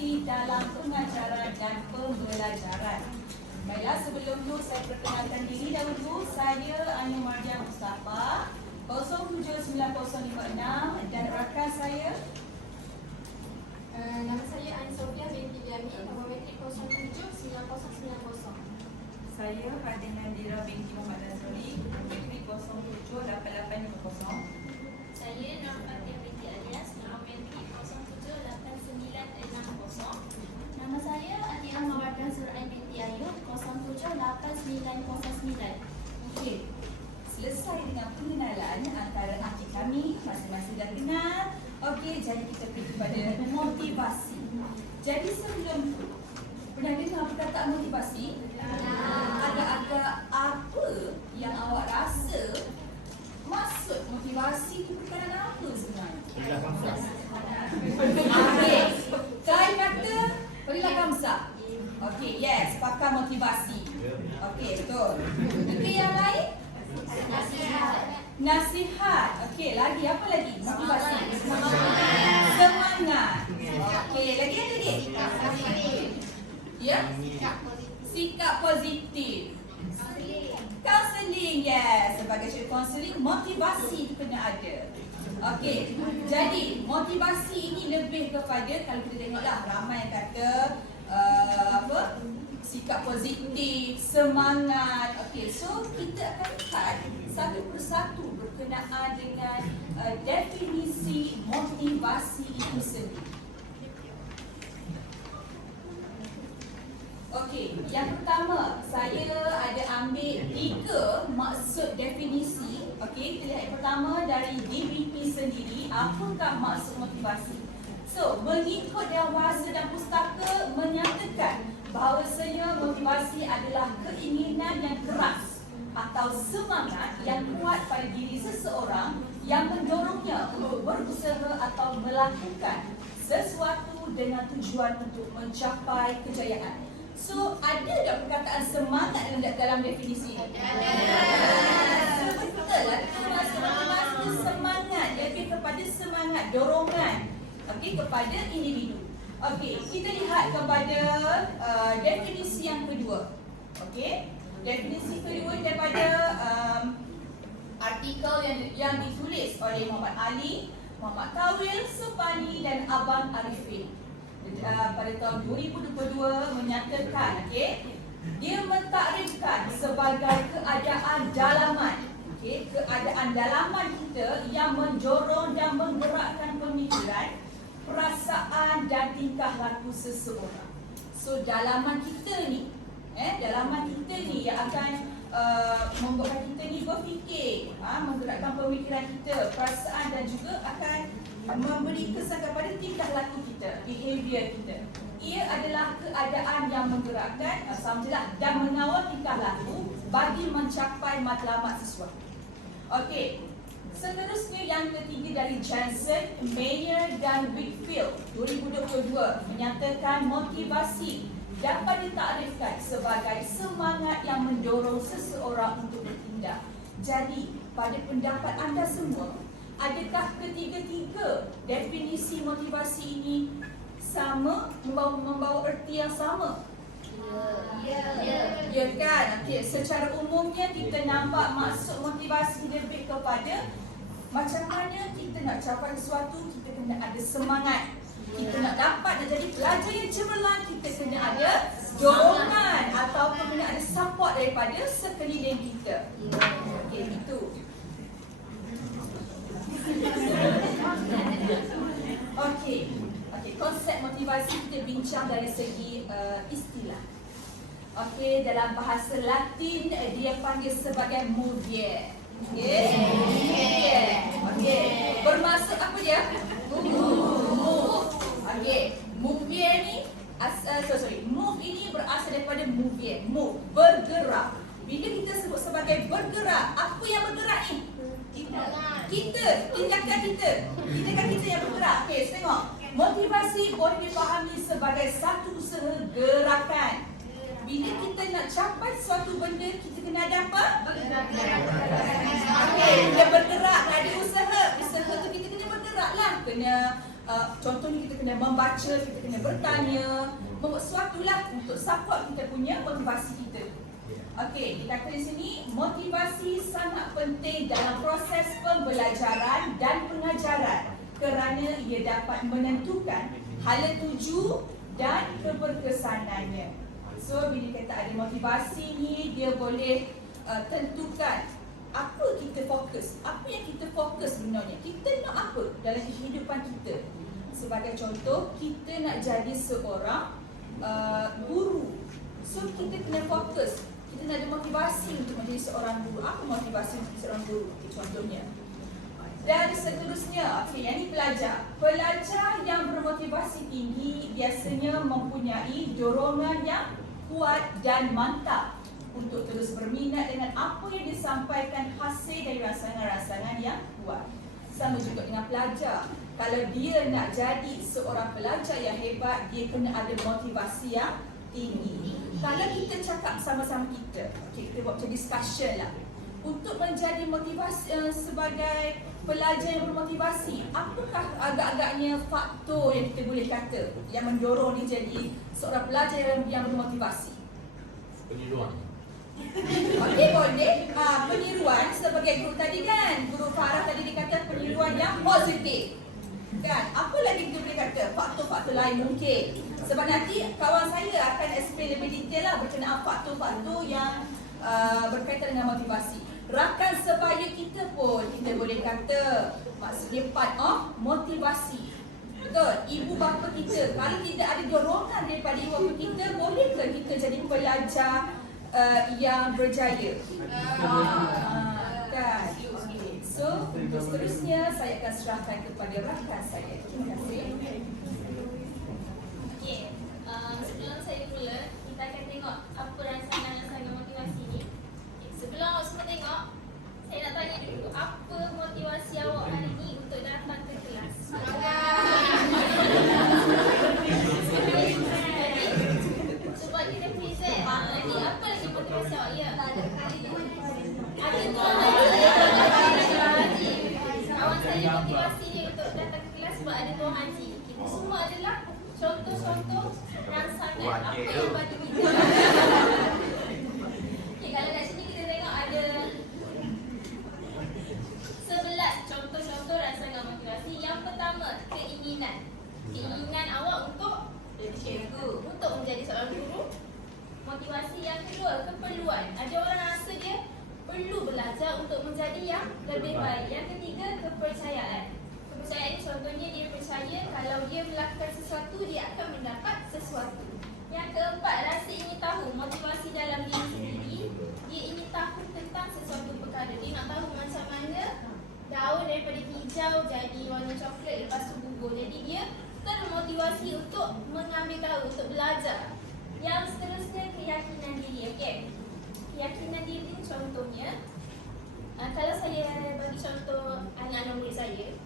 motivasi dalam pengajaran dan pembelajaran. Baiklah, sebelum itu saya perkenalkan diri dahulu. Saya Anu Mardian Mustafa, 07956, dan rakan saya. Nama saya Ani Sofia binti Yami, nombor metrik 079090. Saya Radin Nandira binti Muhammad Nazruli, metrik 078850. Saya Nur Fatia binti Alias, nombor metrik 078960. Nama saya Atira Mawardan Surain binti Ayub, 078909. Okey, selesai dengan pengenalan antara akik kami, masing-masing dah kenal. Okey, jadi kita pergi kepada motivasi. Jadi sebelum tu, pernah dengar perkataan motivasi? Agak-agak apa yang awak rasa maksud motivasi itu perkara apa sebenarnya? Okey, kain kata berilah kamsah. Okey, yes, pakar motivasi. Okey, betul. Okey, yang lain? Nasihat. Okey, lagi apa lagi? Motivasi. Semangat. Okey, lagi apa lagi? Ya? Sikap positif. Counseling, yes. Sebagai cikgu counseling, motivasi itu kena ada. Okey, jadi motivasi ini lebih kepada, kalau kita tengoklah ramai yang kata sikap positif, semangat. Okey, so kita akan lihat satu persatu berkenaan dengan definisi motivasi itu sendiri. Okey, yang pertama saya ada ambil 3 maksud definisi. Okey, kita lihat yang pertama dari DBP sendiri, apakah maksud motivasi? So, mengikut Dewan Bahasa dan Pustaka menyatakan bahawasanya motivasi adalah keinginan yang keras atau semangat yang kuat pada diri seseorang yang mendorongnya untuk berusaha atau melakukan sesuatu dengan tujuan untuk mencapai kejayaan. So, ada tak perkataan semangat dalam definisi ini? So, betul lah. Motivasi semangat, lebih kepada semangat, dorongan, okey, kepada individu. Okey, kita lihat kepada definisi yang kedua. Okey, definisi kedua daripada artikel yang ditulis oleh Muhammad Ali, Muhammad Kawil, Supani dan Abang Arifin pada tahun 2022 menyatakan, okey, dia mentakrifkan sebagai keadaan dalaman, okey, keadaan dalaman kita yang menjorong dan menggerakkan pemikiran, perasaan dan tingkah laku seseorang. So dalaman kita ni, dalaman kita ni yang akan membuatkan kita ni berfikir, menggerakkan pemikiran kita, perasaan dan juga akan memberi kesan kepada tingkah laku kita, behavior kita. Ia adalah keadaan yang menggerakkan, sahajalah, dan mengawal tingkah laku bagi mencapai matlamat sesuatu. Okey, seterusnya yang ketiga dari Jensen, Mayer dan Whitfield 2022 menyatakan motivasi dapat ditakrifkan sebagai semangat yang mendorong seseorang untuk bertindak. Jadi, pada pendapat anda semua, adakah ketiga-tiga definisi motivasi ini sama, membawa erti yang sama? Ya kan? Okey, secara umumnya kita nampak maksud motivasi lebih kepada macam mana kita nak capai sesuatu, kita kena ada semangat. Kita nak dapat jadi pelajar yang cemerlang, kita kena ada dorongan ataupun kena ada support daripada sekeliling kita. Okey, itu. Okey, konsep motivasi kita bincang dari segi istilah. Okey, dalam bahasa Latin dia panggil sebagai movere. Okey, bermaksud apa dia? Move. Okey, movere ni move ini berasal daripada movere, move, bergerak. Bila kita sebut sebagai bergerak, apa yang bergerak ni? Tindakan kita yang bergerak. Okey, tengok. Motivasi boleh dipahami sebagai satu usaha gerakan. Bila kita nak capai suatu benda, kita kena ada apa? Okey, kita bergerak, ada usaha. Usaha tu kita kena bergerak lah. Kena contohnya kita kena membaca, kita kena bertanya, membuat sesuatu lah untuk support kita punya motivasi kita. Okey, kita kata di sini motivasi sangat penting dalam proses pembelajaran dan pengajaran kerana ia dapat menentukan hala tuju dan keberkesanannya. So bila kata ada motivasi ni, dia boleh tentukan apa kita fokus, apa yang kita fokus sebenarnya. Kita nak apa dalam kehidupan kita. Sebagai contoh, kita nak jadi seorang guru. So kita kena fokus, kita nak ada motivasi untuk menjadi seorang guru. Apa motivasi untuk menjadi seorang guru? Okay, contohnya. Dan seterusnya, okay, yang ini pelajar. Pelajar yang bermotivasi tinggi biasanya mempunyai dorongan yang kuat dan mantap untuk terus berminat dengan apa yang disampaikan hasil dari rancangan-rancangan yang kuat. Sama juga dengan pelajar. Kalau dia nak jadi seorang pelajar yang hebat, dia kena ada motivasi yang tinggi. Kalau kita cakap sama-sama kita, okay, kita buat macam discussion lah. Untuk menjadi motivasi sebagai pelajar yang bermotivasi, apakah agak-agaknya faktor yang kita boleh kata yang mendorong dia jadi seorang pelajar yang bermotivasi? Peniruan. Okey, boleh. Peniruan sebagai guru tadi kan, Guru Farah tadi dia kata peniruan yang positif. Kan? Apa lagi kita boleh kata? Faktor-faktor lain mungkin. Sebab nanti kawan saya akan explain lebih detail lah berkenaan faktor-faktor yang berkaitan dengan motivasi. Rakan sebaya kita pun kita boleh kata maksudnya part of motivasi. Betul? Ibu bapa kita, kalau tidak ada dorongan daripada ibu bapa kita, bolehkah kita jadi pelajar yang berjaya? Kan? Okay. So, untuk seterusnya saya akan serahkan kepada rakan saya. Terima kasih. Okey, sebelum saya mula, kita akan tengok apa rancangan motivasi ni. Sebelum awak semua tengok, saya nak tanya dulu, apa motivasi awak hari ni untuk datang ke kelas? Sebab kita present, nanti apa lagi motivasi awak? Ya, ada tuan haji. Kawan saya motivasi dia untuk datang ke kelas sebab ada tuan haji. Kita semua adalah contoh-contoh rancangan apa yang bagi kita. Okay, kalau kat sini kita tengok ada 11 contoh-contoh rancangan motivasi. Yang pertama, keinginan. Keinginan awak untuk jadi cikgu, untuk menjadi seorang guru. Motivasi yang kedua, keperluan. Ada orang rasa dia perlu belajar untuk menjadi yang lebih baik. Yang ketiga, kepercayaan. Kepercayaan ini contohnya dia percaya kalau dia melakukan sesuatu, dia akan mendapat sesuatu. Yang keempat, rasa ingin tahu. Motivasi dalam diri sendiri, dia ingin tahu tentang sesuatu perkara. Dia nak tahu macam mana daun daripada hijau jadi warna coklat lepas tu gugur. Jadi dia termotivasi untuk mengambil tahu, untuk belajar. Yang seterusnya, keyakinan diri. Okey, keyakinan diri contohnya, kalau saya bagi contoh anak-anak murid saya,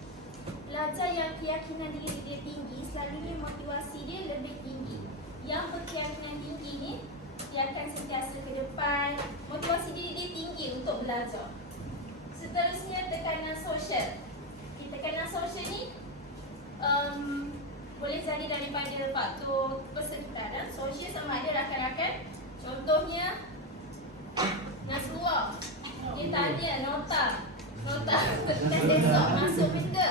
pelajar yang keyakinan diri dia tinggi, selalunya motivasi dia lebih tinggi. Yang berkeyakinan tinggi ni, dia akan sentiasa ke depan, motivasi diri dia tinggi untuk belajar. Seterusnya, tekanan sosial. Tekanan sosial ni boleh jadi daripada faktor persekitaran sosial sama ada rakan-rakan. Contohnya Nasrullah, dia tanya nota ketika besok masuk benda.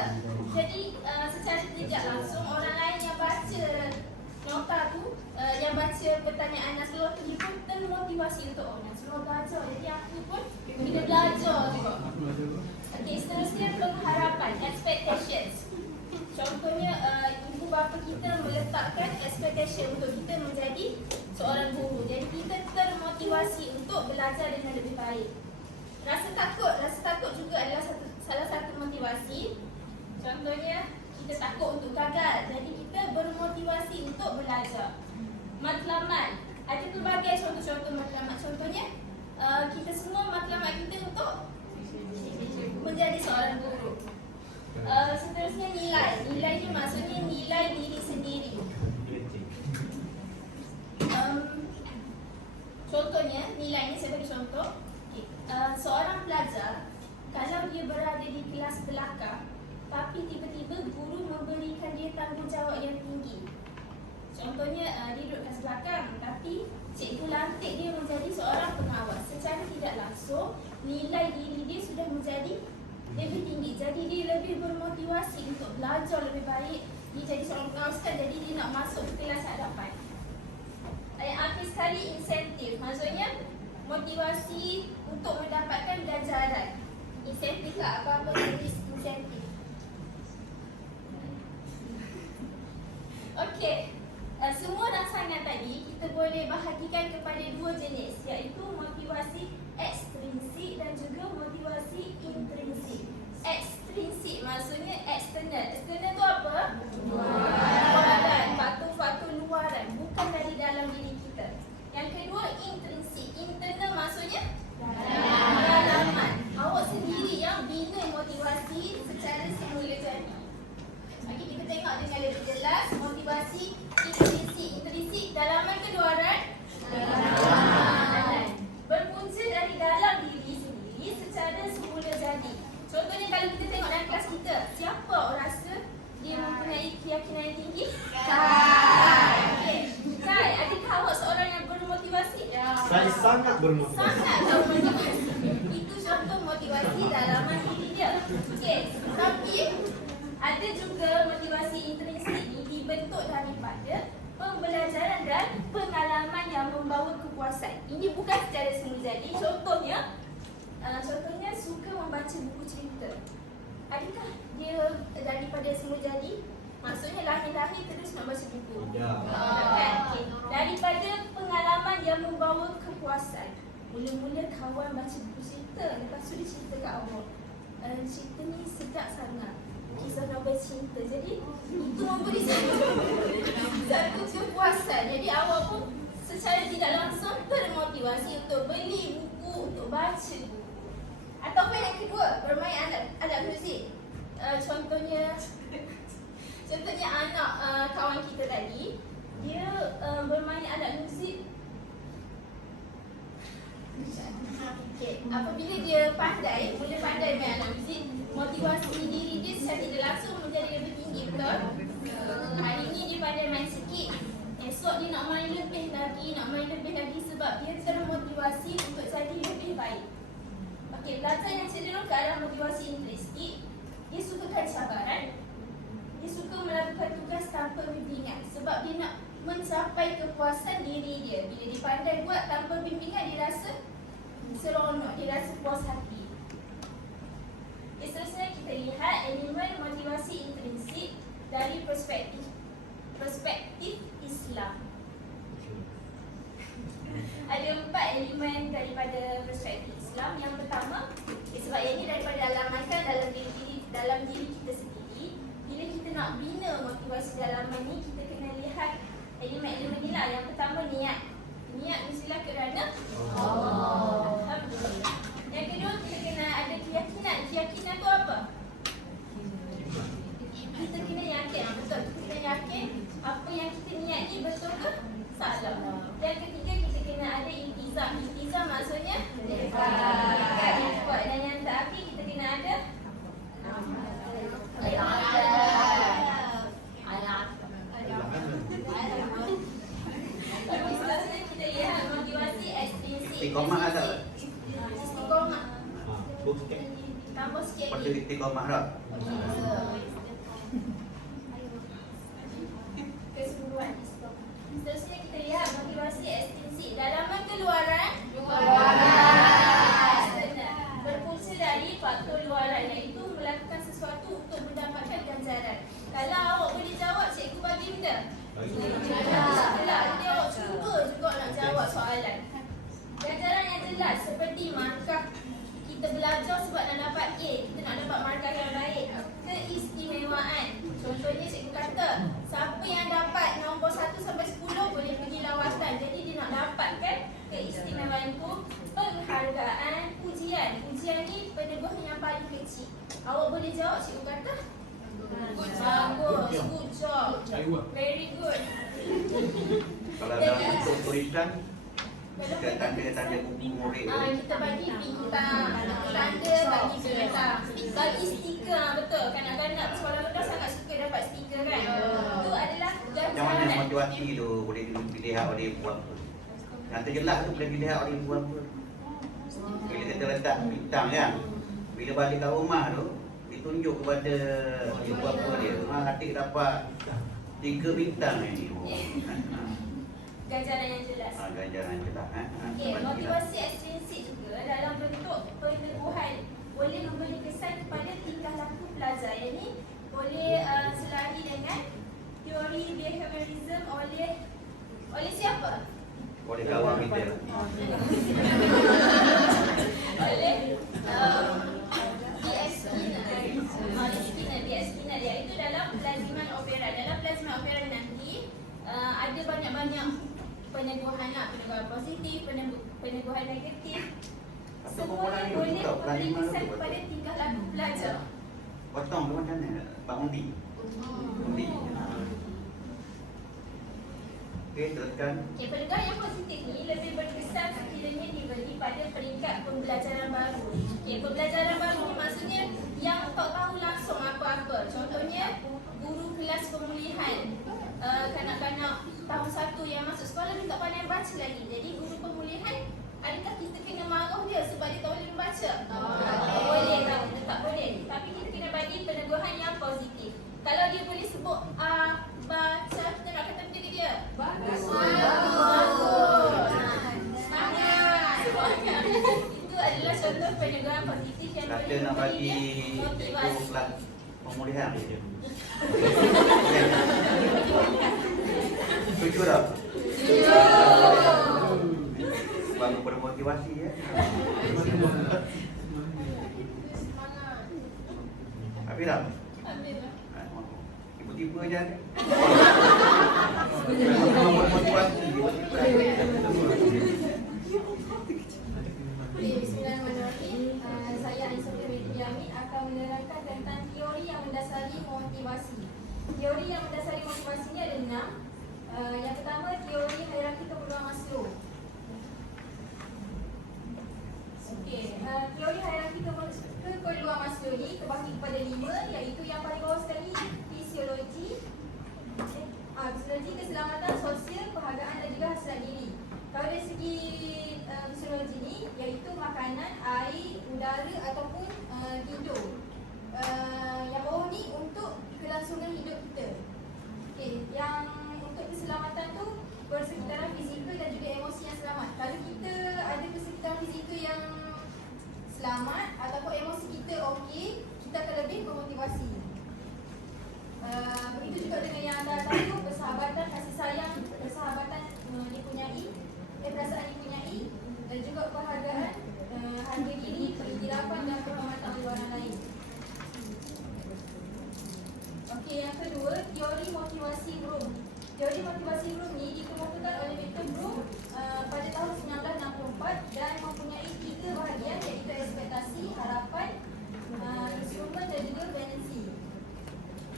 Jadi secara tidak langsung orang lain yang baca nota tu, yang baca pertanyaan Nasrullah tu, dia pun termotivasi untuk Nasrullah belajar, jadi aku pun kena belajar juga. Okey, seterusnya pengharapan, expectations. Contohnya ibu bapa kita meletakkan expectation untuk kita menjadi seorang guru. Jadi kita termotivasi untuk belajar dengan lebih baik. Rasa takut juga adalah salah satu motivasi. Contohnya kita takut untuk gagal. Jadi kita bermotivasi untuk belajar. Matlamat. Ada pelbagai contoh-contoh matlamat. Contohnya kita semua matlamat kita untuk menjadi seorang guru. Seterusnya nilai. Nilai ni maksudnya nilai diri sendiri. Contohnya, nilai ni saya bagi contoh. Seorang pelajar, kalau dia berada di kelas belakang, tapi tiba-tiba guru memberikan dia tanggungjawab yang tinggi. Contohnya dia duduk kat belakang, tapi cikgu lantik dia menjadi seorang pengawas. Secara tidak langsung, nilai diri dia sudah menjadi lebih tinggi. Jadi dia lebih bermotivasi untuk belajar lebih baik. Dia jadi seorang pengawas kan, jadi dia nak masuk ke kelas hadapan. Yang akhir sekali, insentif. Maksudnya motivasi untuk mendapatkan ganjaran. Insentif lah, apa-apa jenis insentif. Okey, semua rangsangan tadi kita boleh bahagikan kepada dua jenis, iaitu motivasi ekstrinsik dan juga motivasi intrinsik. Ekstrinsik maksudnya eksternal. Eksternal tu apa? Luaran, faktor-faktor luaran, bukan dari dalam diri kita. Yang kedua, intrinsik. Internal maksudnya dalaman. Awak sendiri yang bina motivasi secara semula jadi. Okey, kita tengok dengan lebih jelas motivasi intrinsik. Intrinsik dalaman ke luaran? Dalaman. Berpunca dari dalam diri sendiri secara semula jadi. Contohnya kalau kita tengok dalam kelas kita, siapa orang rasa dia mempunyai keyakinan yang tinggi? Kai. Okey. Kai, adakah awak seorang yang bermotivasi? Ya. Saya sangat bermotivasi. Sangat bermotivasi. Itu contoh motivasi dalaman diri dia. Okey. Tapi ada juga motivasi intrinsik ni dibentuk daripada pembelajaran dan pengalaman yang membawa kepuasan. Ini bukan secara semula jadi. Contohnya suka membaca buku cerita. Adakah dia daripada semula jadi? Maksudnya lahir-lahir terus nak baca buku. Ya. Kan? Okay. Daripada pengalaman yang membawa kepuasan. Mula-mula kawan baca buku cerita, lepas tu dia cerita kat awak. Cerita ni sedap sangat. Kisah novel cinta. Jadi itu memberi satu kepuasan. Jadi awak pun secara tidak langsung termotivasi untuk beli buku, untuk baca buku. Ataupun yang kedua, bermain alat muzik. Contohnya anak kawan kita tadi, dia bermain alat muzik. Okay. Apabila dia mula pandai main alat muzik, motivasi diri dia secara tidak langsung menjadi lebih tinggi, betul? Hari ini dia pandai main sikit, esok dia nak main lebih lagi sebab dia termotivasi untuk jadi lebih baik. Okey, belajar yang cenderung ke arah motivasi intrinsik, dia sukakan cabaran, dia suka melakukan tugas tanpa bimbingan sebab dia nak mencapai kepuasan diri dia. Bila dia pandai buat tanpa bimbingan, dia rasa seronok, dia rasa puas hati. Seterusnya kita lihat elemen motivasi intrinsik dari perspektif Islam. Ada 4 elemen daripada perspektif Islam. Yang pertama, sebab ini daripada dalaman dalam diri kita sendiri. Bila kita nak bina motivasi dalaman ni, kita kena lihat elemen-elemen ni lah. Yang pertama, niat. Niat mestilah kerana Allah. Alhamdulillah. Yang kedua, kita kena ada keyakinan. Keyakinan tu apa? Kita kena yakin, betul. Kita kena yakin apa yang kita niat ni betul ke salah. Yang ketiga, kita kena ada iltizam. Iltizam maksudnya dekat yang kuat. Dan yang terakhir, kita kena ada seterusnya kita lihat motivasi ekstrinsik. Istiqomah ada. Istiqomah. Bukit. Tambah sikit Seperti lagi. istiqomah dah. Keseluruhan istiqomah. Seterusnya kita lihat motivasi ekstrinsik. Dalaman keluaran? Eksternal. Berpunca dari faktor luaran, iaitu melakukan sesuatu untuk mendapatkan ganjaran. Kalau awak boleh jawab, cikgu bagi benda. Nanti awak cuba juga nak jawab soalan. Ganjaran yang jelas seperti markah. Kita belajar sebab nak dapat A, kita nak dapat markah yang baik. Keistimewaan. Contohnya cikgu kata, siapa yang dapat nombor 1 sampai 10 boleh pergi lawatan. Jadi dia nak dapatkan keistimewaan itu. Penghargaan, pujian. Pujian ni peneguhan yang paling kecil. Awak boleh jawab, cikgu kata? Bagus, good job. Very good. Kalau dalam bentuk tulisan, kita tanda-tanda buku murid. Kita bagi bintang, tanda bagi bintang, bagi stiker, betul. Kanak-kanak motivasi tu boleh dilihat oleh ibu apa. Yang terjelas tu boleh dilihat oleh ibu apa. Bila kita letak bintang kan, bila balik kat rumah tu ditunjuk kepada ibu apa dia. Adik dapat 3 bintang ni. Ganjaran yang jelas. Ganjaran jelas. Okey, motivasi ekstrinsik juga dalam bentuk peneguhan boleh memberi kesan kepada tingkah laku pelajar. Yang ni boleh selari dengan teori behaviorism oleh siapa? Oleh kawan kita. Oleh D.S. Skinner, iaitu dalam pelaziman operan. Dalam pelaziman operan nanti ada banyak-banyak peneguhan lah, peneguhan positif, peneguhan negatif. Semuanya boleh memberi kesan kepada tingkah laku pelajar. Potong ke macam mana? Pak Undi. Undi. Okey, teruskan. Okay, peneguhan yang positif ni lebih berkesan sekiranya diberi pada peringkat pembelajaran baru. Okay, pembelajaran baru ni maksudnya yang tak tahu langsung apa-apa. Contohnya, guru kelas pemulihan. Kanak-kanak tahun 1 yang masuk sekolah dia tak pandai baca lagi. Jadi guru pemulihan, adakah kita kena marah dia sebab dia tak boleh membaca? Tak boleh kan? Tak boleh. Tapi kita kena bagi peneguhan yang positif. Kalau dia boleh sebut baca, kita nak kata macam dia. Bagus. Semangat. Itu adalah contoh peneguhan positif yang Kata boleh nak bagi memberi motivasi. itu kelas pemulihan. Setuju tak? Baru bermotivasi ya. Habis tak? Habis lah. Tiba-tiba je ada. Bermotivasi. Bismillahirrahmanirrahim. Saya Aisyah binti Yamin akan menerangkan tentang teori yang mendasari motivasi. Teori yang mendasari motivasi ni ada 6. Yang pertama, teori hierarki keperluan Maslow. Okey, teori hierarki keperluan Maslow ni terbahagi kepada 5, iaitu yang paling bawah sekali fisiologi, keselamatan sosial, perhargaan dan juga hasrat diri. Kalau dari segi fisiologi ni, iaitu makanan, air, udara ataupun tidur. Yang bawah ni untuk kelangsungan hidup kita. Okey, yang untuk keselamatan tu persekitaran fizikal dan juga emosi yang selamat. Kalau kita ada persekitaran fizikal yang selamat ataupun emosi kita okey, kita akan lebih bermotivasi. Begitu juga dengan yang anda tahu, persahabatan, kasih sayang, persahabatan dipunyai, perasaan dipunyai, dan juga perhargaan, harga diri, pengiktirafan dan penghormatan oleh orang lain. Okey, yang kedua, teori motivasi Bloom. Teori motivasi Bloom ni dikemukakan oleh Victor Bloom pada tahun 1964 dan mempunyai 3 bahagian, iaitu ekspektasi, harapan, instrumen dan juga balansi.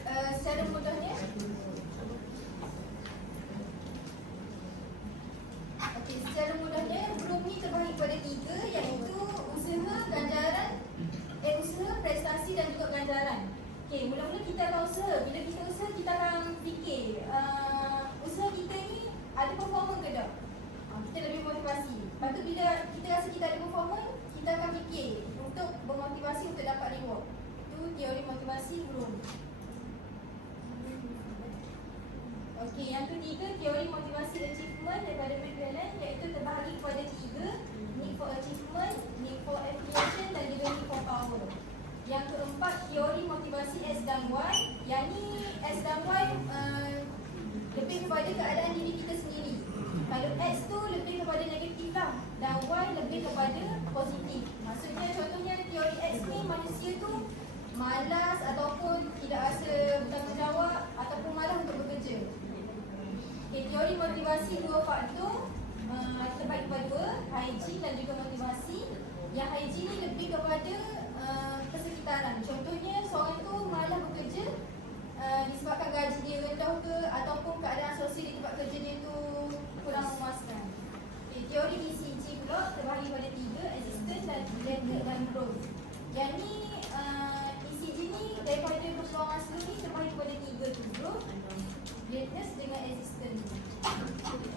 Secara mudahnya, Bloom ni terbahagi pada 3, iaitu usaha, ganjaran, usaha, prestasi dan juga ganjaran. Okey, mula-mula kita akan usaha. Bila kita usaha, kita akan fikir usaha kita ni ada performa ke tak? Kita lebih motivasi. Lepas tu bila kita rasa kita ada performa, kita akan fikir untuk bermotivasi untuk dapat reward. Itu teori motivasi Bloom. Okey, yang ketiga, teori motivasi achievement daripada McClellan, iaitu terbahagi kepada 3, need for achievement, need for affiliation dan juga need for power. Yang keempat, teori motivasi X dan Y. Yang ni X dan Y lebih kepada keadaan diri kita sendiri. Kalau X tu lebih kepada negatif lah, dan Y lebih kepada positif. Maksudnya contohnya teori X ni, manusia tu malas ataupun tidak rasa bertanggungjawab ataupun malas untuk bekerja. Okay, teori motivasi 2 faktor terbagi kepada 2, hygiene dan juga motivasi. Yang hygiene ni lebih kepada persekitaran. Contohnya seorang tu malas bekerja disebabkan gaji dia rendah ke ataupun keadaan sosial di tempat kerja dia tu kurang memuaskan. Okay, teori ECG pula terbahagi pada 3, existence dan growth. Yang ni ECG ni daripada keperluan Maslow ni terbahagi kepada 3 tu, growth, greatness dengan existence. Okay.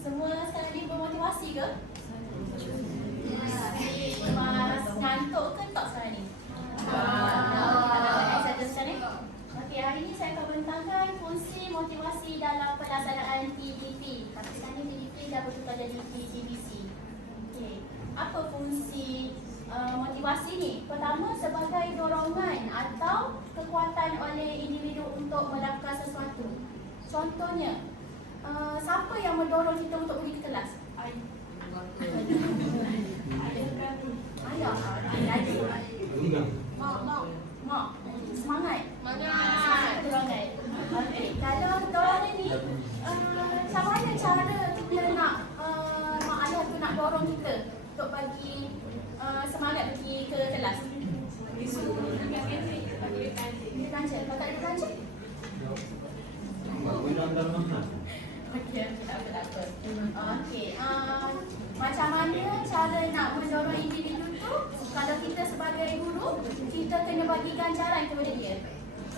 Semua sekarang ni bermotivasi ke? Mas ngantuk ke tak sekarang ni? Satu sekarang ni. Okey, hari ni saya akan bentangkan fungsi motivasi dalam pelaksanaan PDP. Tapi sekarang ni PDP dah bertukar jadi PDBC. Okey, apa fungsi motivasi ni? Pertama, sebagai dorongan atau kekuatan oleh individu untuk melakukan sesuatu. Contohnya, siapa yang mendorong kita untuk pergi ke kelas? Ayah. Mak. Semangat. Semangat dorongan. Okey, kalau dorongan ni macam mana cara kita nak mak ayah tu nak dorong kita untuk bagi semangat pergi ke kelas? Bagi kancil. Kakak ada kancil? Okey, tak apa. Okey, macam mana cara nak mendorong individu tu? Kalau kita sebagai guru, kita kena bagi ganjaran kepada dia,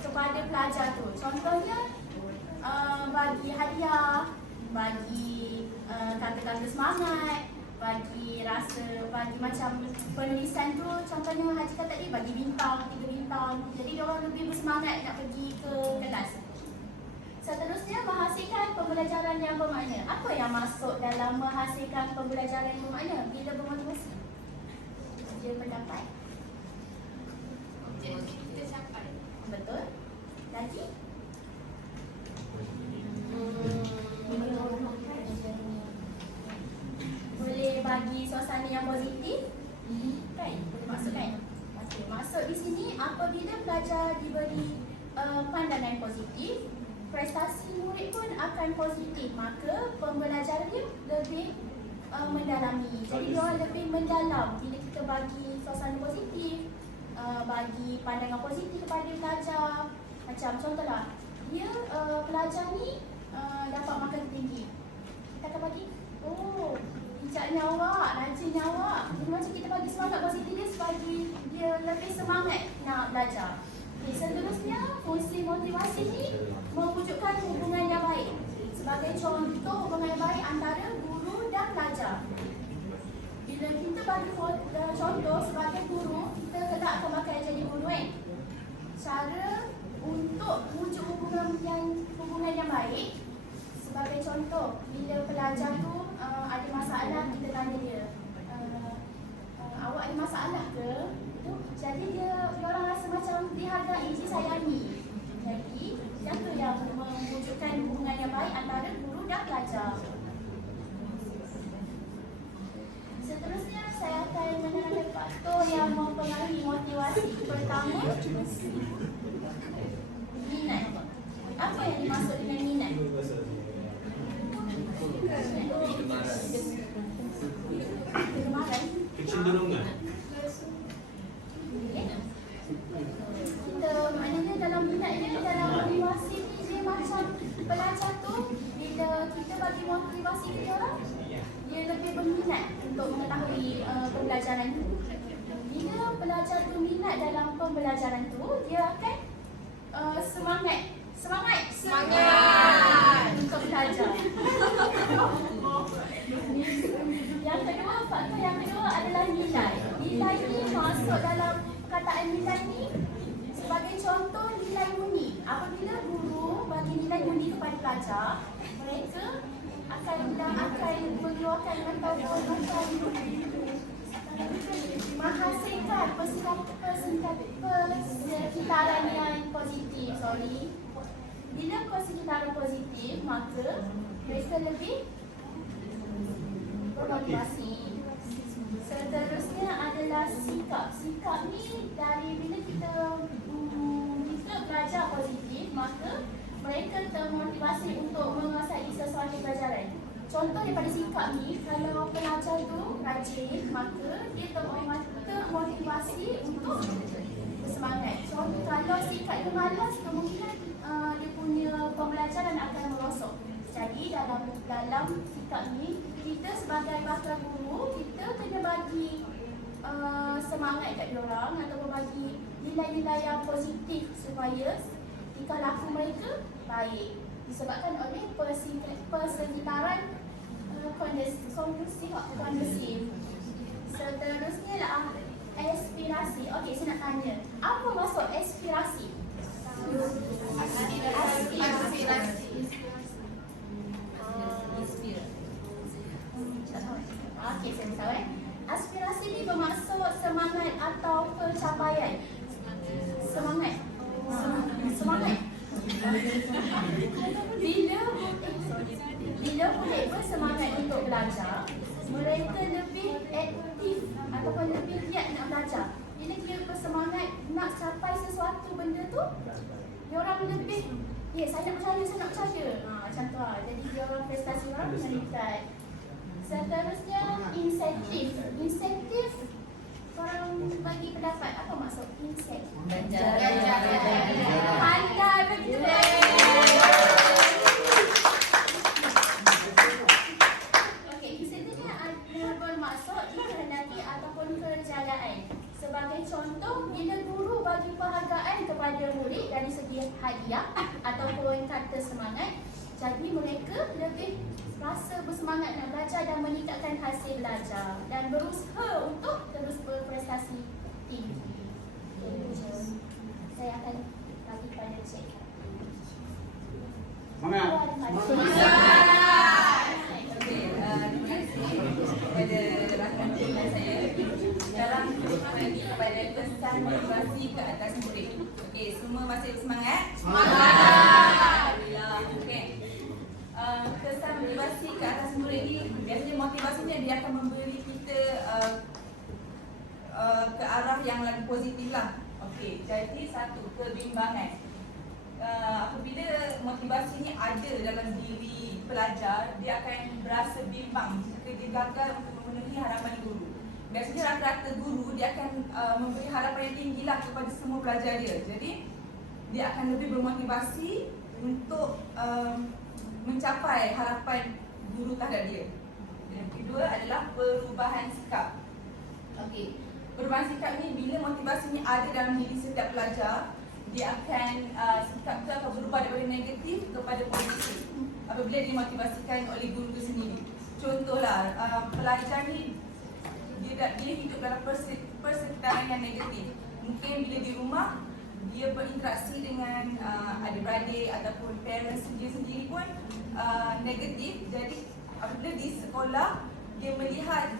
kepada pelajar tu. Contohnya, bagi hadiah, bagi kata-kata semangat, bagi rasa, bagi macam penulisan tu. Contohnya Haji kata tadi, bagi bintang, 3 bintang. Jadi dia orang lebih bersemangat nak pergi ke kelas. Seterusnya, menghasilkan pembelajaran yang bermakna. Apa yang masuk dalam menghasilkan pembelajaran yang bermakna bila bermotivasi? Dia pendapat. Jadi kita capai. Betul. Lagi? Boleh bagi suasana yang positif? Kan? Boleh masuk kan? Okey, maksud di sini apabila pelajar diberi pandangan positif, prestasi murid pun akan positif, maka pembelajaran dia lebih mendalami. Jadi dia orang lebih mendalam bila kita bagi suasana positif, bagi pandangan positif kepada pelajar. Macam contohlah, dia pelajar ni dapat markah tinggi. Kita akan bagi, oh, bijaknya awak, rajinnya awak. Jadi macam kita bagi semangat positif dia sebagai dia lebih semangat nak belajar. Okay, seterusnya, fungsi motivasi ni mewujudkan hubungan yang baik. Sebagai contoh hubungan yang baik antara guru dan pelajar. Bila kita bagi contoh sebagai guru, kita kelak akan bakal jadi guru kan? Cara untuk wujud hubungan yang baik, sebagai contoh, bila pelajar tu ada masalah, kita tanya dia, awak ada masalah ke? Jadi dia orang rasa macam dihargai, disayangi. Jadi siapa yang mewujudkan hubungan yang baik antara guru dan pelajar. Seterusnya saya akan menerangkan faktor yang mempengaruhi motivasi. Pertama, minat. Apa yang dimaksud dengan minat? Kegemaran. Kecenderungan. Kita maknanya dalam minat dia, dalam motivasi ni, dia macam pelajar tu, bila kita bagi motivasi ke dia orang, dia lebih berminat untuk mengetahui pembelajaran tu. Bila pelajar tu minat dalam pembelajaran tu, dia akan semangat untuk belajar. Yang kedua, faktor yang kedua adalah nilai. Nilai ni masuk dalam perkataan nilai ni sebagai contoh nilai undi. Apabila guru bagi nilai undi kepada pelajar, mereka akan mengeluarkan atau menghasilkan persekitaran yang positif. Bila persekitaran positif, maka mereka lebih bermotivasi. Seterusnya adalah sikap. Sikap ni dari bila kita belajar positif, maka mereka termotivasi untuk menguasai sesuatu pelajaran. Contoh daripada sikap ni, kalau pelajar tu rajin, maka dia termotivasi untuk bersemangat. Contoh, kalau sikap dia malas, kemungkinan dia punya pembelajaran akan merosot. Jadi dalam sikap ni, kita sebagai bakal guru, kita kena bagi semangat kat diorang ataupun bagi nilai-nilai yang positif supaya tingkah laku mereka baik disebabkan oleh persekitaran kondusif. Seterusnya lah aspirasi. Okey, saya nak tanya, apa maksud aspirasi? Okey, saya tahu aspirasi ni bermaksud semangat atau pencapaian. Semangat. Bila murid bersemangat untuk belajar, mereka lebih aktif ataupun lebih giat nak belajar. Bila dia bersemangat nak capai sesuatu benda tu, dia orang lebih, saya nak percaya. Macam tu lah. Jadi dia orang prestasi orang meningkat. Seterusnya insentif. Insentif, korang bagi pendapat apa maksud insentif? Pandai betul. Okey, insentif ni ada bermaksud dikehendaki ataupun kerjayaan. Sebagai contoh, bila guru bagi penghargaan kepada murid dari segi hadiah ataupun kata semangat, jadi mereka lebih rasa bersemangat nak belajar dan meningkatkan hasil belajar dan berusaha untuk terus berprestasi tinggi. Saya akan bagi kepada Cik. Semangat. Okey, terima kasih kepada rakan pimpinan saya. Sekarang bagi kepada pesan motivasi ke atas murid. Okey, semua masih bersemangat? Alhamdulillah. Okey. Kesan motivasi ke atas murid ni, biasanya motivasinya dia akan memberi kita ke arah yang lagi positif lah. Okey, jadi satu, kebimbangan. Apabila motivasi ni ada dalam diri pelajar, dia akan berasa bimbang jika dia gagal untuk memenuhi harapan guru. Biasanya rata-rata guru dia akan memberi harapan yang tinggi lah kepada semua pelajar dia. Jadi dia akan lebih bermotivasi untuk mencapai harapan guru terhadap dia. Yang kedua adalah perubahan sikap. Okey, perubahan sikap ni bila motivasi ni ada dalam diri setiap pelajar, dia akan sikap tu akan berubah daripada negatif kepada positif apabila dimotivasikan oleh guru tu sendiri. Contohlah, pelajar ni dia hidup dalam persekitaran yang negatif. Mungkin bila di rumah dia berinteraksi dengan adik-beradik ataupun parents dia sendiri pun negatif. Jadi apabila di sekolah dia melihat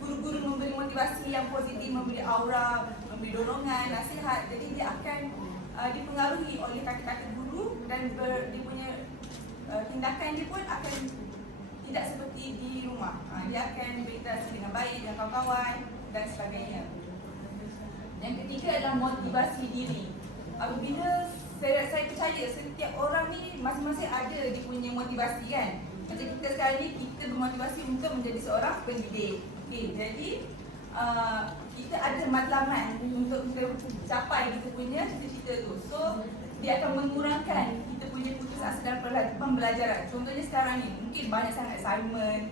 guru-guru memberi motivasi yang positif, memberi aura, memberi dorongan, nasihat, jadi dia akan dipengaruhi oleh kata-kata guru dan dia punya tindakan dia pun akan tidak seperti di rumah. Dia akan berinteraksi dengan baik dengan kawan-kawan dan sebagainya. Yang ketiga adalah motivasi diri. Apabila saya percaya setiap orang ni masing-masing ada dia punya motivasi kan. Macam kita sekarang ni, kita bermotivasi untuk menjadi seorang pendidik. Okey, jadi kita ada matlamat untuk kita capai kita punya cita-cita tu. So, dia akan mengurangkan kita punya putus asa dalam pembelajaran. Contohnya sekarang ni, mungkin banyak sangat assignment,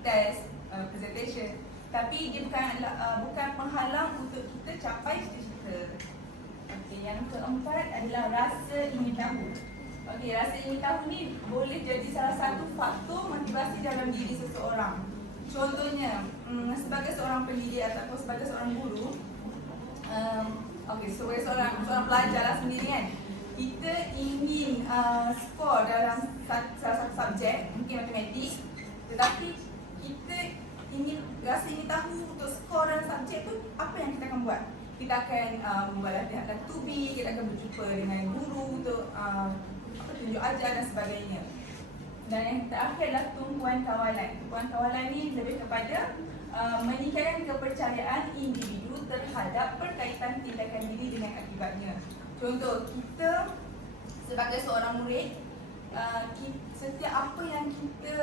test, presentation. Tapi dia bukan penghalang untuk kita capai cita-cita. Okey, yang keempat adalah rasa ingin tahu. Okey, rasa ingin tahu ni boleh jadi salah satu faktor motivasi dalam diri seseorang. Contohnya, sebagai seorang pendidik ataupun sebagai seorang guru, sebagai seorang pelajar lah sendiri kan, kita ingin skor dalam salah satu subjek, mungkin matematik, tetapi kita rasa ingin tahu untuk skor dalam subjek tu, apa yang kita akan buat? Kita akan membuat latihan tubi, kita akan berjumpa dengan guru untuk tunjuk ajar dan sebagainya. Dan yang terakhir adalah tumpuan kawalan. Tumpuan kawalan ni lebih kepada meningkatkan kepercayaan individu terhadap perkaitan tindakan diri dengan akibatnya. Contoh, kita sebagai seorang murid, setiap apa yang kita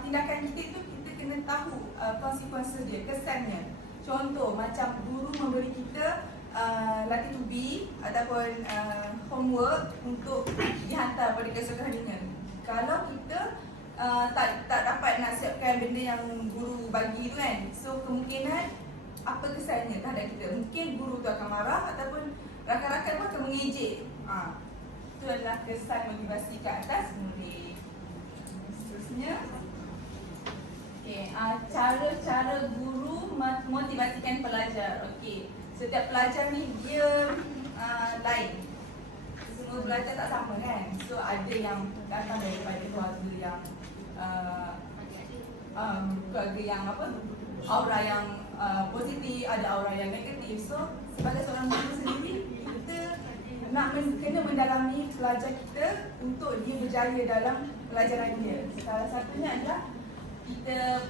tindakan kita itu kita kena tahu konsekuensi dia, kesannya. Contoh, macam guru memberi kita latih tubi ataupun homework untuk dihantar pada keesokan harinya. Kalau kita tak dapat nak siapkan benda yang guru bagi tu kan, so kemungkinan apa kesannya terhadap kita. Mungkin guru tu akan marah ataupun rakan-rakan pun akan mengejek. Itu adalah kesan motivasi ke atas murid. Seterusnya, cara-cara guru motivasikan pelajar. Okey, setiap pelajar ni dia lain. Semua pelajar tak sama kan. So ada yang datang daripada keluarga yang aura yang positif, ada aura yang negatif. So sebagai seorang guru sendiri, kita kena mendalami pelajar kita untuk dia berjaya dalam pelajaran dia. Salah satunya adalah kita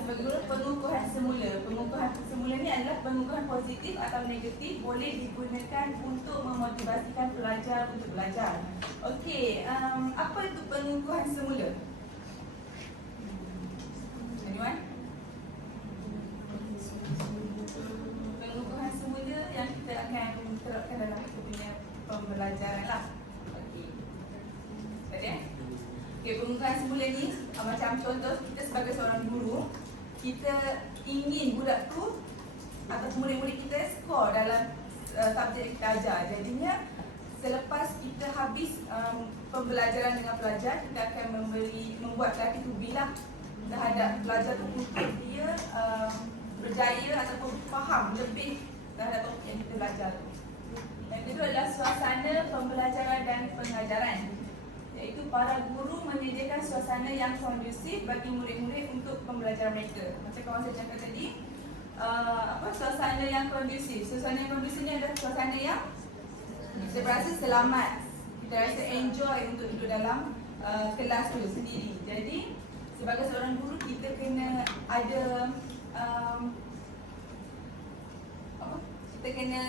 sebagai guru pengukuhan semula. Pengukuhan semula ni adalah pengukuhan positif atau negatif, boleh digunakan untuk memotivasikan pelajar untuk belajar. Okey, apa itu pengukuhan semula? Anyone? Pengukuhan semula yang kita akan terapkan dalam kita punya pembelajaran lah. Okey. Tadi Okey, pengukuhan semula ni macam contoh kita sebagai seorang guru, kita ingin budak tu atau murid-murid kita skor dalam subjek yang kita ajar. Jadinya selepas kita habis pembelajaran dengan pelajar, kita akan membuat latih tubilah terhadap pelajar tu untuk dia berjaya ataupun faham lebih terhadap topik yang kita belajar tu. Yang kedua adalah suasana pembelajaran dan pengajaran, iaitu para guru menyediakan suasana yang kondusif bagi murid-murid untuk pembelajaran mereka. Macam kawan saya cakap tadi, suasana yang kondusif. Suasana yang kondusif ni adalah suasana yang kita rasa selamat, kita rasa enjoy untuk duduk dalam kelas tu sendiri. Jadi sebagai seorang guru, kita kena ada kita kena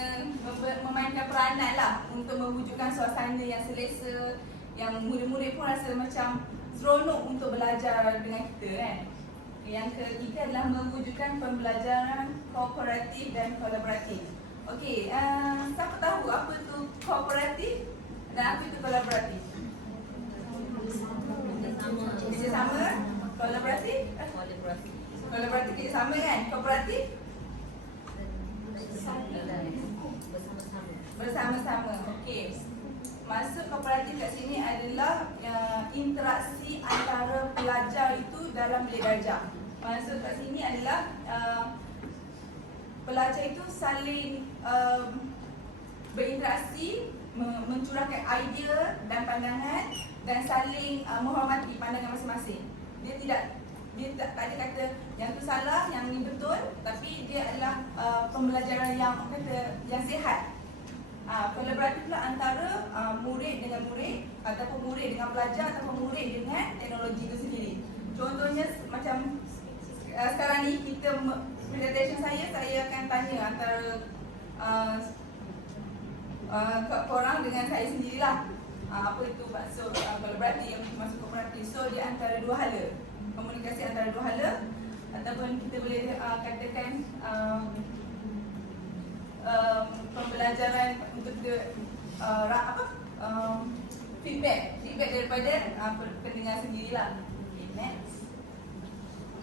memainkan peranan lah untuk mewujudkan suasana yang selesa, yang murid-murid pun rasa macam seronok untuk belajar dengan kita kan. Yang ketiga adalah mewujudkan pembelajaran kooperatif dan kolaboratif. Okey, siapa tahu apa tu kooperatif dan apa itu kolaboratif? Kerjasama, kolaboratif, kolaboratif kerjasama kan? Kooperatif bersama-sama. Okey. Maksud kooperatif kat sini adalah interaksi antara pelajar itu dalam bilik darjah. Maksud kat sini adalah pelajar itu saling berinteraksi, mencurahkan idea dan pandangan dan saling menghormati pandangan masing-masing. Dia tak ada kata yang tu salah, yang ni betul, tapi dia adalah pembelajaran yang sihat. Kolaboratif pula antara murid dengan murid ataupun murid dengan pelajar ataupun murid dengan teknologi itu sendiri. Contohnya macam sekarang ni kita presentation saya akan tanya antara korang dengan saya sendirilah. Apa itu maksud kolaboratif, yang maksud kooperatif. So dia antara dua hala, komunikasi antara dua hala, ataupun kita boleh katakan pembelajaran untuk feedback daripada pendengar sendirilah. Okay, next.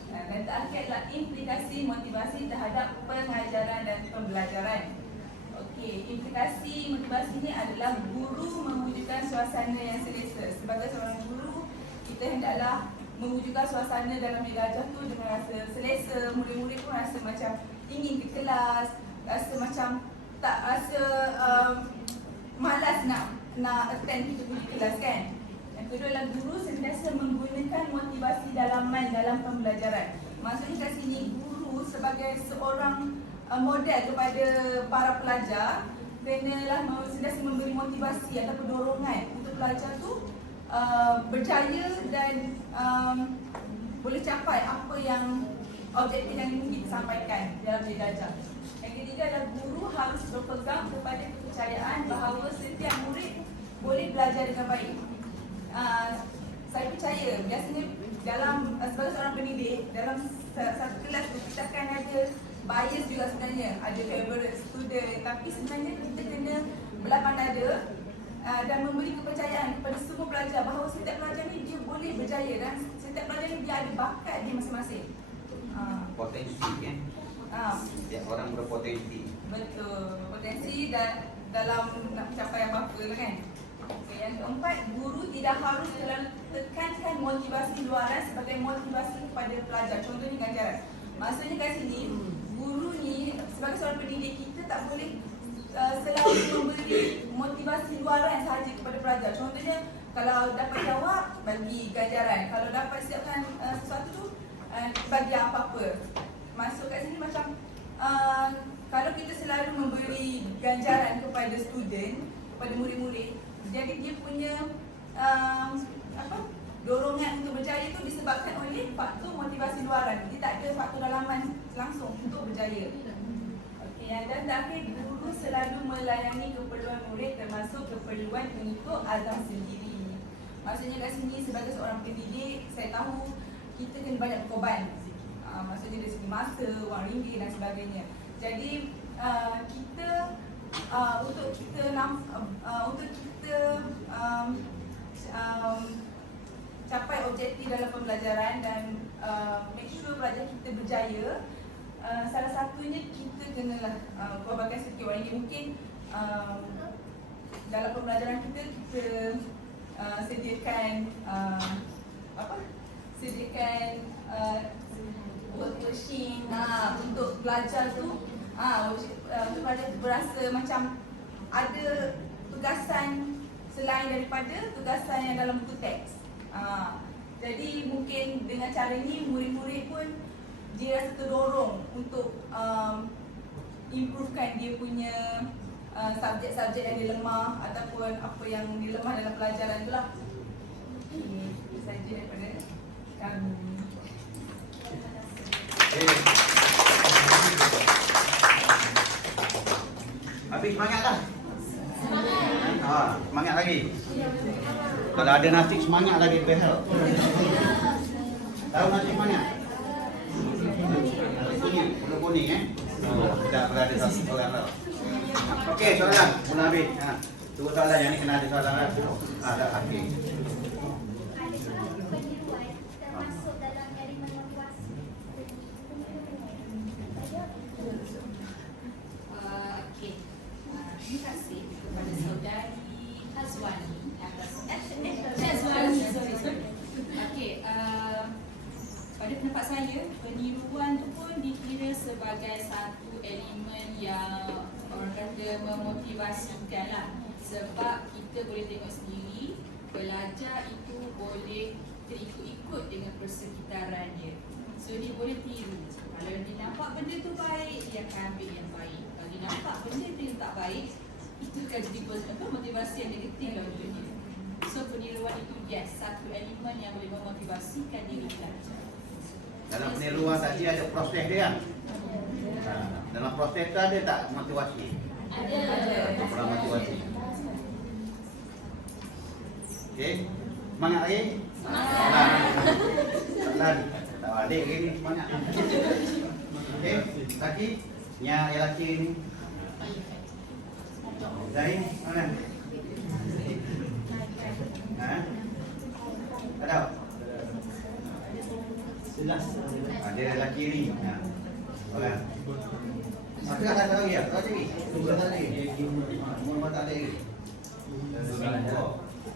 Dan terakhir adalah implikasi motivasi terhadap pengajaran dan pembelajaran. Okey, implikasi motivasi ini adalah guru mewujudkan suasana yang selesa. Sebagai seorang guru, kita hendaklah mewujudkan suasana dalam bilik darjah tu dengan rasa selesa. Murid-murid pun rasa macam ingin ke kelas, rasa macam tak rasa malas nak attend kita punya kelas kan. Yang kedua adalah guru sentiasa menggunakan motivasi dalaman dalam pembelajaran. Maksudnya kat sini guru sebagai seorang model kepada para pelajar kenalah sentiasa memberi motivasi ataupun dorongan untuk pelajar tu berjaya dan boleh capai apa yang objektif yang ingin disampaikan dalam bilik darjah. Yang ketiga adalah guru harus berpegang kepada kepercayaan bahawa setiap murid boleh belajar dengan baik. Saya percaya biasanya dalam sebagai seorang pendidik, dalam satu kelas tu kita akan ada bias juga sebenarnya, ada favorite student, tapi sebenarnya kita kena berlapang dada dan memberi kepercayaan kepada semua pelajar bahawa setiap pelajar ni dia boleh berjaya dan setiap pelajar ni dia ada bakat dia masing-masing. Potensi kan? Setiap orang berpotensi. Betul, potensi dalam nak mencapai apa-apa lah kan. Okay, yang keempat, guru tidak harus terlalu tekankan motivasi luaran sebagai motivasi kepada pelajar. Contohnya ganjaran. Maksudnya kat sini, guru ni sebagai seorang pendidik, kita tak boleh selalu memberi motivasi luaran sahaja kepada pelajar. Contohnya, kalau dapat jawab, bagi ganjaran. Kalau dapat siapkan sesuatu tu, bagi apa-apa. Masuk kat sini macam kalau kita selalu memberi ganjaran kepada student, kepada murid-murid, jadi dia punya dorongan untuk berjaya tu disebabkan oleh faktor motivasi luaran. Dia tak ada faktor dalaman langsung untuk berjaya. Okey, dan terakhir, guru selalu melayani keperluan murid termasuk keperluan mengikut azam sendiri. Maksudnya kat sini sebagai seorang pendidik, saya tahu kita kena banyak berkorban. Maksudnya dari segi masa, wang ringgit dan sebagainya. Jadi kita untuk kita capai objektif dalam pembelajaran dan make sure pelajar kita berjaya, salah satunya kita kenalah korbankan sedikit wang ringgit. Mungkin dalam pembelajaran kita sediakan worksheet untuk belajar tu, untuk belajar tu berasa macam ada tugasan selain daripada tugasan yang dalam buku teks. Jadi mungkin dengan cara ni murid-murid pun dia rasa terdorong untuk improvekan dia punya subjek-subjek yang dia lemah ataupun apa yang dia lemah dalam pelajaran tu lah. Itu saja daripada kami. Habis semangat lah. Semangat lagi. Kalau ada nasi semangat lagi behel. Tahu nasi mana? Kuning, tidak berada satu soalan lah. Okey, soalan mula habis. Dua soalan yang ni kena ada soalan lah. Ada okey. Terima kasih kepada saudari Hazwani Syazwani. Okey, pada pendapat saya, peniruan tu pun dikira sebagai satu elemen yang orang kata memotivasikan lah. Sebab kita boleh tengok sendiri, pelajar itu boleh terikut-ikut dengan persekitaran dia. So dia boleh tiru. Kalau dia nampak benda tu baik, dia akan ambil yang baik. Kalau dia nampak benda tu yang tak baik, itu akan jadi motivasi yang negatif lah untuk dia. So peniruan itu yes, satu elemen yang boleh memotivasikan diri pelajar. Dalam peniruan tadi ada proses dia kan? Dalam proses tu ada tak motivasi? Ada. Kurang motivasi. Okey, semangat lagi? Semangat. Tak balik lagi ni semangat. Okey, laki? Yang laki ni? Zain, mana? Ada? Ada lelaki ni. Orang. Maka ada lagi ya? Tak lagi. Dua lagi. Semua tak ada lagi.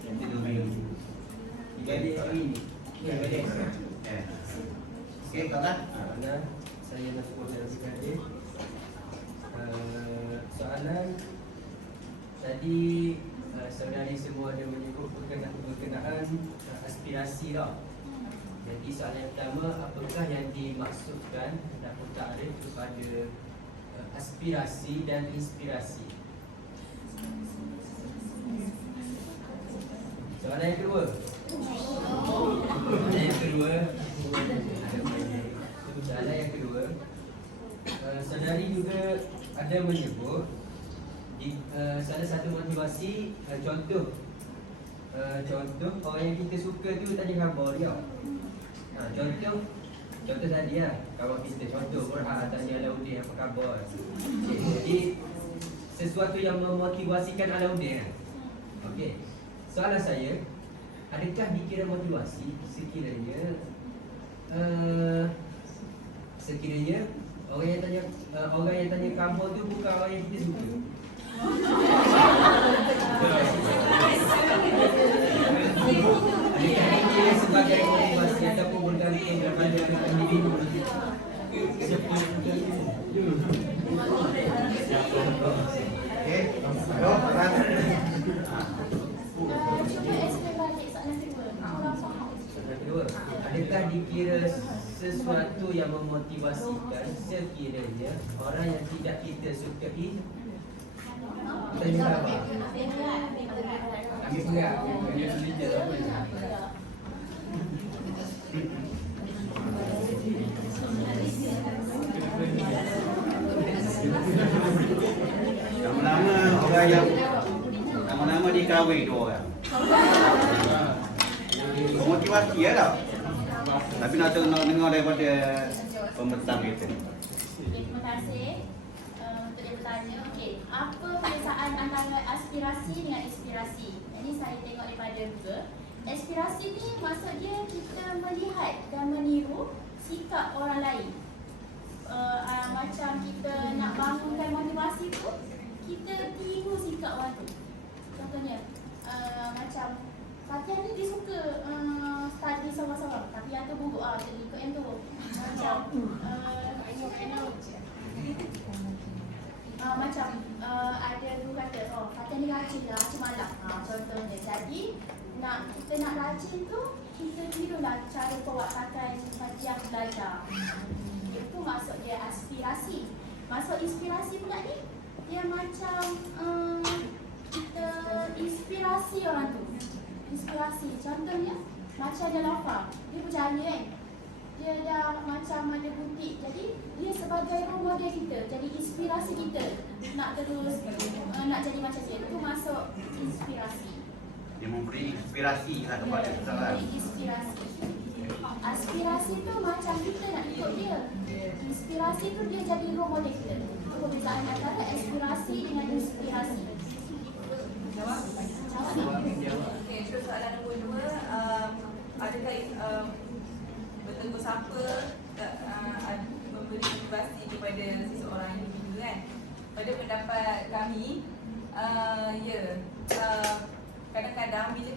Itu minggu. Jadi hari ni. Okey, kata. Saya Nasrul dari Kadir. Soalan tadi saudari semua ada menyebut berkenaan aspirasi lah. Jadi soalan yang pertama, apakah yang dimaksudkan dalam takrif kepada aspirasi dan inspirasi? Soalan yang kedua. Soalan yang kedua, saudari juga ada menyebut salah satu motivasi contoh orang yang kita suka tu tadi khabar dia. Contoh tadi lah kawan kita, contoh Burhan tanya Alauddin apa khabar. Jadi sesuatu yang memotivasikan Alauddin. Okey. Soalan saya, adakah dikira motivasi sekiranya Orang yang tanya khabar tu bukan orang yang kita suka. Dia sebagai motivasi ataupun bergantung daripada individu. Okey. Cuba explain balik soalan kedua. Kurang faham. Kedua, adakah dikira sesuatu yang memotivasikan sekiranya orang yang tidak kita sukai tanya apa? Ambil berat. Dia sendiri tak boleh. Nama-nama orang yang nama-nama dia kahwin dua orang. Motivasi ya tak? Tapi nak dengar daripada pembentang kita. Okey, terima kasih untuk dia bertanya. Okey, apa perbezaan antara aspirasi dengan inspirasi? Jadi saya tengok daripada Google. Aspirasi ni maksud dia kita melihat dan meniru sikap orang lain. Macam kita nak bangunkan motivasi tu, kita tiru sikap orang tu. Contohnya, macam Fatihan ni dia suka study seorang-seorang, tapi yang tu buruk jadi ikut yang tu. Macam macam ada guru kata, oh Fatihan ni rajin lah, rajin malam. Contohnya, jadi kita nak rajin tu, kita tirulah cara perwatakan Fatihan belajar. Itu maksud dia aspirasi. Maksud inspirasi pula ni, dia macam kita inspirasi orang tu. Inspirasi, contohnya macam ada Lafa, dia berjaya kan, dia dah macam ada butik, jadi dia sebagai role model kita, jadi inspirasi kita nak terus nak jadi macam dia. Itu masuk inspirasi. Dia memberi inspirasi lah kepada kita lah. Memberi inspirasi. Aspirasi tu macam kita nak ikut dia. Inspirasi tu dia jadi role model kita. Itu perbezaan antara aspirasi dengan inspirasi. Jawab. Okey, so soalan nombor 2, adakah bertegur sapa memberi motivasi kepada seseorang individu kan? Pada pendapat kami, kadang-kadang bila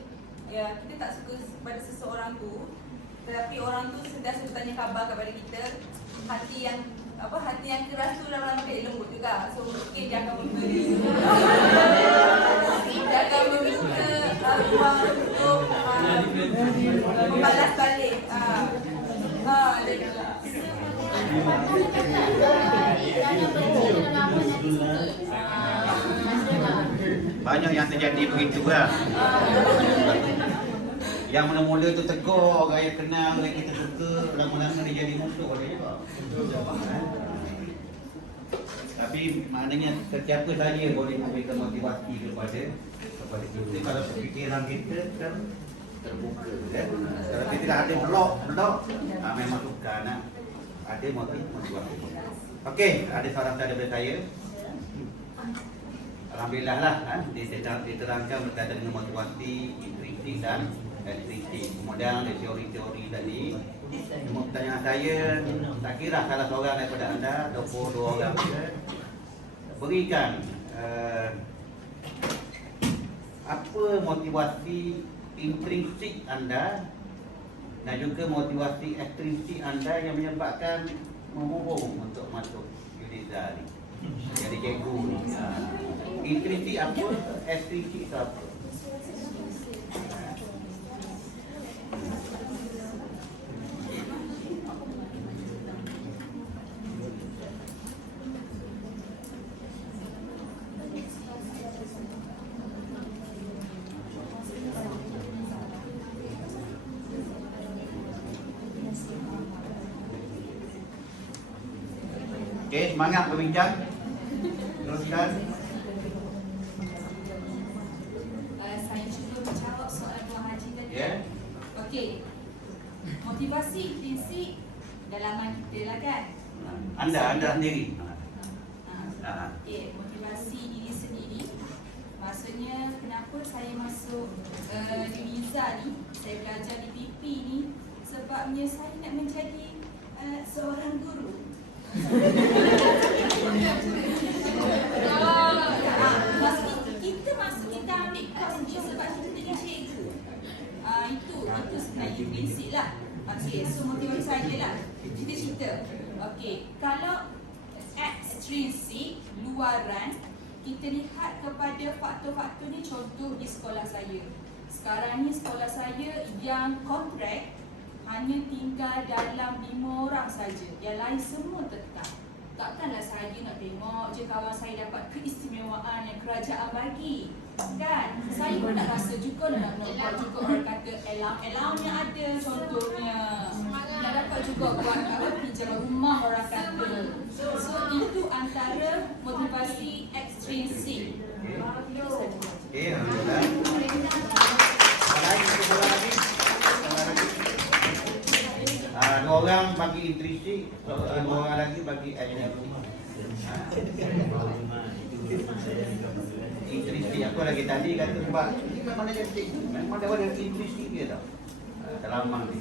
kita tak suka pada seseorang tu, tetapi orang tu sentiasa bertanya khabar kepada kita, hati yang keras tu lama-lama jadi lembut juga. So mungkin dia akan memberi dia akan meminta ruang untuk membalas balik. Banyak yang terjadi begitu lah. Yang mula-mula tu tegur, orang yang kenal, orang kita suka, lama-lama dia jadi musuh boleh juga. Tapi maknanya sesiapa saja boleh memberikan motivasi kepada kita kalau fikiran kita terbuka kan. Kalau kita dah ada blok memang suka nak ada motivasi. Okey, ada soalan daripada saya. Alhamdulillah lah diterangkan berkaitan dengan motivasi intrinsik dan ekstrinsik. Kemudian ada teori-teori tadi. Cuma pertanyaan saya, tak kira salah seorang daripada anda, 22 orang berikan apa motivasi intrinsik anda dan juga motivasi ekstrinsik anda yang menyebabkan menghubung untuk masuk Uniza ni. Jadi cikgu ni. Intrinsik apa, ekstrinsik itu apa? Okey, semangat berbincang. Teruskan. Saya cuba menjawab soalan Puan Haji tadi. Ya. Okey. Motivasi intrinsik dalaman kita lah kan? Anda sendiri. Okey, motivasi diri sendiri. Maksudnya kenapa saya masuk Uniza ni, saya belajar di PP ni, sebabnya saya nak menjadi seorang guru. ekstrinsik, luaran, kita lihat kepada faktor-faktor ni. Contoh di sekolah saya. Sekarang ni sekolah saya yang kontrak hanya tinggal dalam 5 orang saja. Yang lain semua tetap. Takkanlah saya nak tengok je kawan saya dapat keistimewaan yang kerajaan bagi. Kan? Saya pun nak rasa juga nak buat juga orang kata allowance-nya ada contohnya. Nak dapat juga buat pinjaman rumah orang kata. So itu antara motivasi ekstrinsik. Okey, alhamdulillah. Soalan lagi? Dua orang bagi intrinsik, dua orang lagi bagi ekstrinsik. Intrinsik aku lagi tadi kata sebab ini memang ada cikgu, memang ada intrinsik dia tau. Dalam mang ni.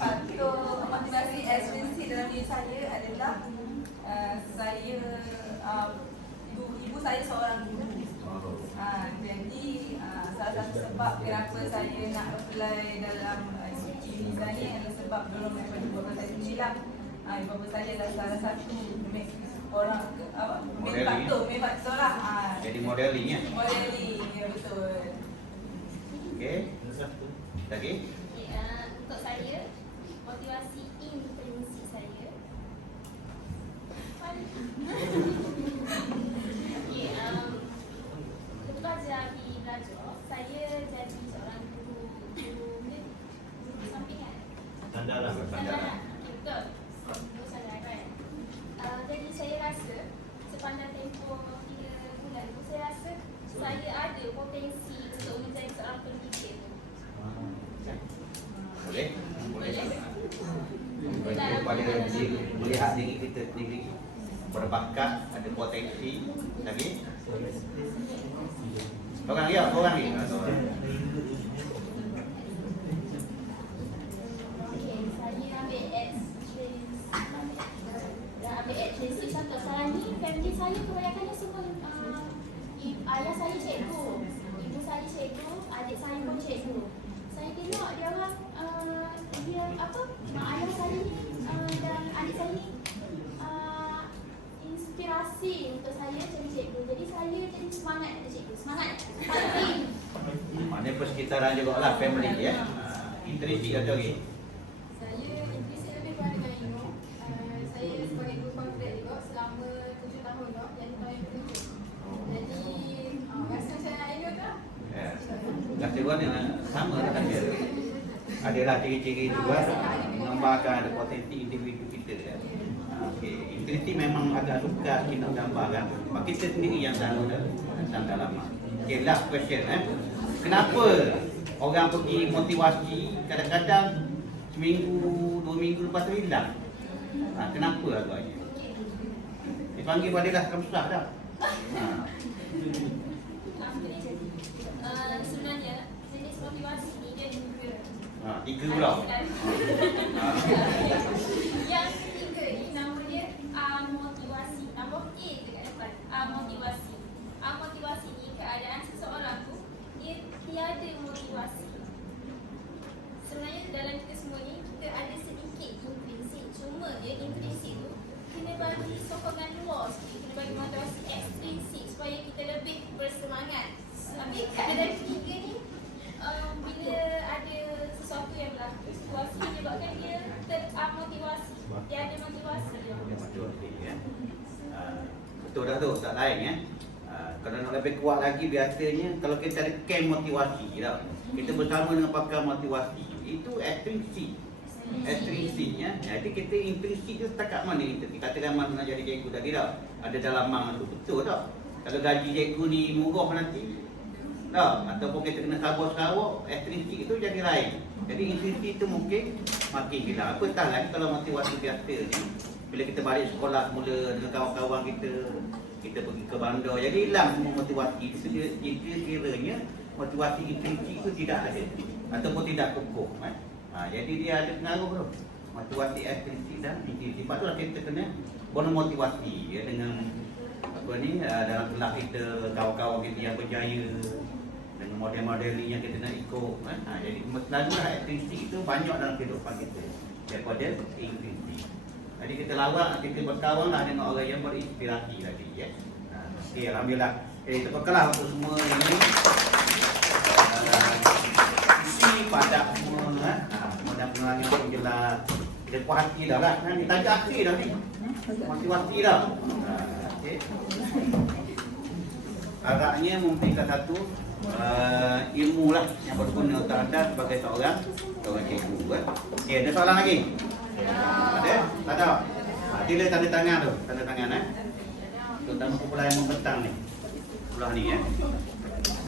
Faktor motivasi ekstrinsik dalam diri saya adalah saya ibu saya seorang guru. Jadi salah satu sebab kenapa saya nak apply dalam Unisa ni adalah sebab dorong daripada bapa saya sendiri lah. Bapa saya adalah salah satu orang main faktor lah. Jadi modeling ya. Modeling, ya betul. Okey. Lagi? Untuk saya, motivasi intrinsik saya ketika belajar saya jadi seorang guru sampingan. Sandaran. Sandaran. Betul. Guru sandaran. Jadi saya rasa sepanjang tempoh 3 bulan tu saya rasa saya ada potensi untuk menjadi seorang pendidik. Boleh? Boleh. Pada melihat diri kita sendiri berbakat, ada potensi. Lagi? Orang lagi? Orang lagi? Okey, saya ambil ekstrinsik satu. Saya ni, family saya kebanyakannya semua ayah saya cikgu, ibu saya cikgu, adik saya pun cikgu. Saya tengok dia orang dia apa? Ayah saya ni dan adik saya ni inspirasi untuk saya jadi cikgu. Jadi saya jadi semangat ada cikgu. Semangat. Tapi Maknanya persekitaran juga lah, family ya. Intrinsik atau lagi? Saya intrinsik lebih kepada dengan ilmu. Saya sebagai guru kontrak juga selama 7 tahun dah, jadi tahun yang ke-7. Jadi rasa macam nak ikut lah. Rasa pun sama lah kan dia. Adalah ciri-ciri juga menggambarkan ada potensi individu kita ya. Okey, intrinsik memang agak sukar kita gambarkan. Sebab kita sendiri yang tahu dalam dalaman. Okey, last question Kenapa orang pergi motivasi kadang-kadang seminggu, 2 minggu lepas tu hilang? Kenapa agaknya? Dipanggil balik lah susah dah. Sebenarnya jenis motivasi ni dia dua. 3 pula. Yang ketiga ni nama dia motivasi. Nama A dekat depan. Motivasi. Motivasi ni keadaan seseorang tu dia tiada motivasi. Sebenarnya dalam kita semua ni kita ada sedikit intrinsik. Cuma dia intrinsik tu kena bagi sokongan luar sikit. Kena bagi motivasi ekstrinsik supaya kita lebih bersemangat. Tapi keadaan ketiga ni bila ada sesuatu yang berlaku, situasi menyebabkan dia termotivasi. Dia ada motivasi. Betul dah tu, tak lain ya. Kalau nak lebih kuat lagi biasanya kalau kita ada camp motivasi tau. Kita bersama dengan pakar motivasi. Itu ekstrinsik. Ekstrinsiknya. Jadi kita intrinsik tu setakat mana kita katakan mana nak jadi cikgu tadi tau. Ada dalam mang tu betul tau. Kalau gaji cikgu ni murah nanti tau, ataupun kita kena sabar-sabar, ekstrinsik itu jadi lain. Jadi intrinsik itu mungkin makin hilang. Apa tak lagi kalau motivasi biasa ni, bila kita balik sekolah semula dengan kawan-kawan kita pergi ke bandar, jadi hilang semua motivasi. Itu dia kiranya motivasi intrinsik itu tidak ada ataupun tidak kukuh. Jadi dia ada pengaruh tu. Motivasi ekstrinsik dan intrinsik. Lepas tu lah kita kena motivasi ya, dengan apa ni dalam kelas kita, kawan-kawan kita yang berjaya. dengan model-model ni yang kita nak ikut. Jadi selalulah aktiviti itu banyak dalam kehidupan kita daripada aktiviti. Jadi kita lawak, kita berkawanlah dengan orang yang berinspirasi tadi ya. Okey, alhamdulillah. Kita berkelah untuk semua ini. Isi pada semua mudah-mudahan yang jelas. Kita puas hati dah lah. Ni tajuk akhir dah ni. Motivasi dah. Okey. Agaknya mungkin satu ilmu lah yang berguna untuk anda sebagai seorang cikgu. Okey, ada soalan lagi? Ada? Tak ada? Sila tanda tangan tu. Tanda tangan Terutama kumpulan yang membentang ni. Sebelah ni